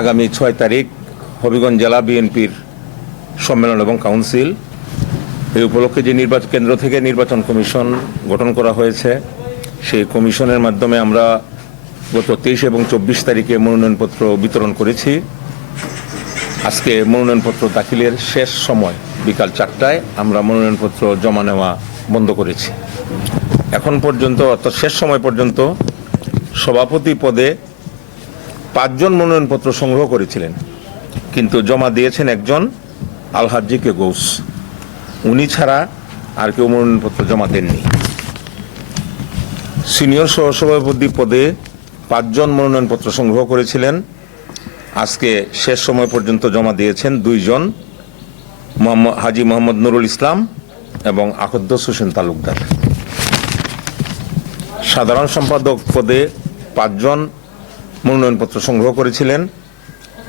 আগামী ছয় তারিখ হবিগঞ্জ জেলা বিএনপির সম্মেলন এবং কাউন্সিল। এই উপলক্ষে যে নির্বাচন কেন্দ্র থেকে নির্বাচন কমিশন গঠন করা হয়েছে, সেই কমিশনের মাধ্যমে আমরা গত তেইশ এবং চব্বিশ তারিখে মনোনয়নপত্র বিতরণ করেছি। আজকে মনোনয়নপত্র দাখিলের শেষ সময় বিকাল চারটায় আমরা মনোনয়নপত্র জমা নেওয়া বন্ধ করেছি। এখন পর্যন্ত, অর্থাৎ শেষ সময় পর্যন্ত সভাপতি পদে পাঁচজন মনোনয়নপত্র সংগ্রহ করেছিলেন, কিন্তু জমা দিয়েছেন একজন আলহাজি কে গৌস উনি ছাড়া আর কেউ মনোনয়নপত্র জমা দেননি। সিনিয়র সহসভাপতি পদে পাঁচজন মনোনয়নপত্র সংগ্রহ করেছিলেন। আজকে শেষ সময় পর্যন্ত জমা দিয়েছেন দুইজন হাজি মোহাম্মদ নুরুল ইসলাম এবং আকদ্দস হোসেন তালুকদার। সাধারণ সম্পাদক পদে পাঁচজন মনোনয়নপত্র সংগ্রহ করেছিলেন।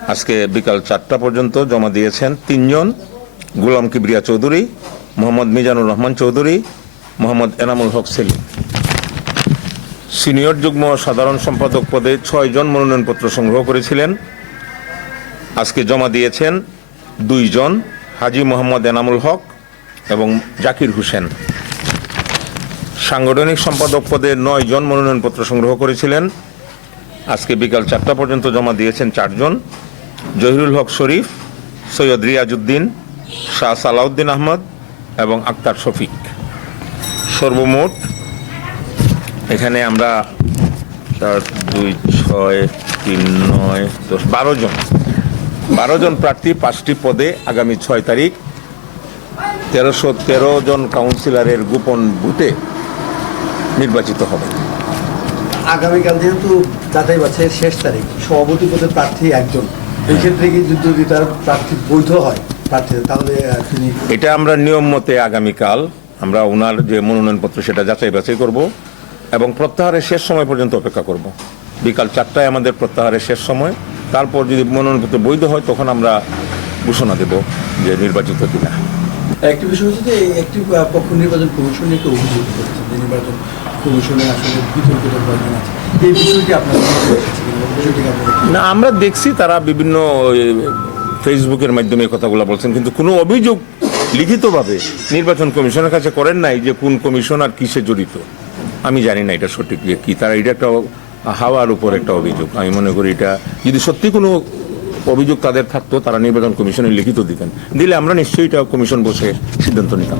আজকে বিকাল চারটা পর্যন্ত জমা দিয়েছেন তিনজন। গুলাম কিবরিয়া চৌধুরী, মোহাম্মদ মিজানুর রহমান চৌধুরী, মোহাম্মদ এনামুল হক সেলিম। সিনিয়র যুগ্ম সাধারণ সম্পাদক পদে ছয়জন মনোনয়নপত্র সংগ্রহ করেছিলেন। আজকে জমা দিয়েছেন দুইজন, হাজি মোহাম্মদ এনামুল হক এবং জাকির হোসেন। সাংগঠনিক সম্পাদক পদে নয় জন মনোনয়নপত্র সংগ্রহ করেছিলেন। আজকে বিকাল চারটা পর্যন্ত জমা দিয়েছেন চারজন। জহিরুল হক শরীফ, সৈয়দ রিয়াজউদ্দিন, শাহ সালাউদ্দিন আহমদ এবং আক্তার শফিক। সর্বমোট এখানে আমরা চার, দুই, ছয়, তিন, নয়, দশ, বারো জন। বারো জন প্রার্থী পাঁচটি পদে আগামী ছয় তারিখ। তেরোশো তেরো জন কাউন্সিলরের গোপন বুথে নির্বাচিত হবে। আগামীকাল যেহেতু যাচাই বাছাইয়ের শেষ তারিখ সভাপতি পদের প্রার্থী একজন। এই ক্ষেত্রে কি যদি তার প্রার্থী বৈধ হয়? প্রার্থী তাহলে তিনি এটা আমরা নিয়ম মতে আগামীকাল আমরা ওনার যে মনোনয়নপত্র সেটা যাচাই বাছাই করব এবং প্রত্যাহারের শেষ সময় পর্যন্ত অপেক্ষা করব। বিকাল চারটায় আমাদের প্রত্যাহারের শেষ সময়। তারপর যদি মনোনয়নপত্র বৈধ হয় তখন আমরা ঘোষণা দেব যে নির্বাচিত কিনা। একটি বিষয় হচ্ছে যে একটি পক্ষ নির্বাচন কমিশন একটি অভিযোগ করেছে যে নির্বাচন কমিশনে আসলে বিতর্কিত প্রয়োজন আছে। এই বিষয়টি আপনার নজরে এসেছে কিনা? বা বিষয়টিকে আপনারা না আমরা দেখছি তারা বিভিন্ন ফেসবুকের মাধ্যমে কথাগুলো বলছেন কিন্তু কোনো অভিযোগ লিখিতভাবে নির্বাচন কমিশনের কাছে করেন নাই যে কোন কমিশন আর কিসে জড়িত। আমি জানি না এটা সঠিক যে কি তারা এটা একটা হাওয়ার উপর একটা অভিযোগ। আমি মনে করি এটা যদি সত্যি কোনো অভিযোগ তাদের থাকতো তারা নির্বাচন কমিশনে লিখিত দিতেন। দিলে আমরা নিশ্চয়ই এটা কমিশন বসে সিদ্ধান্ত নিতাম।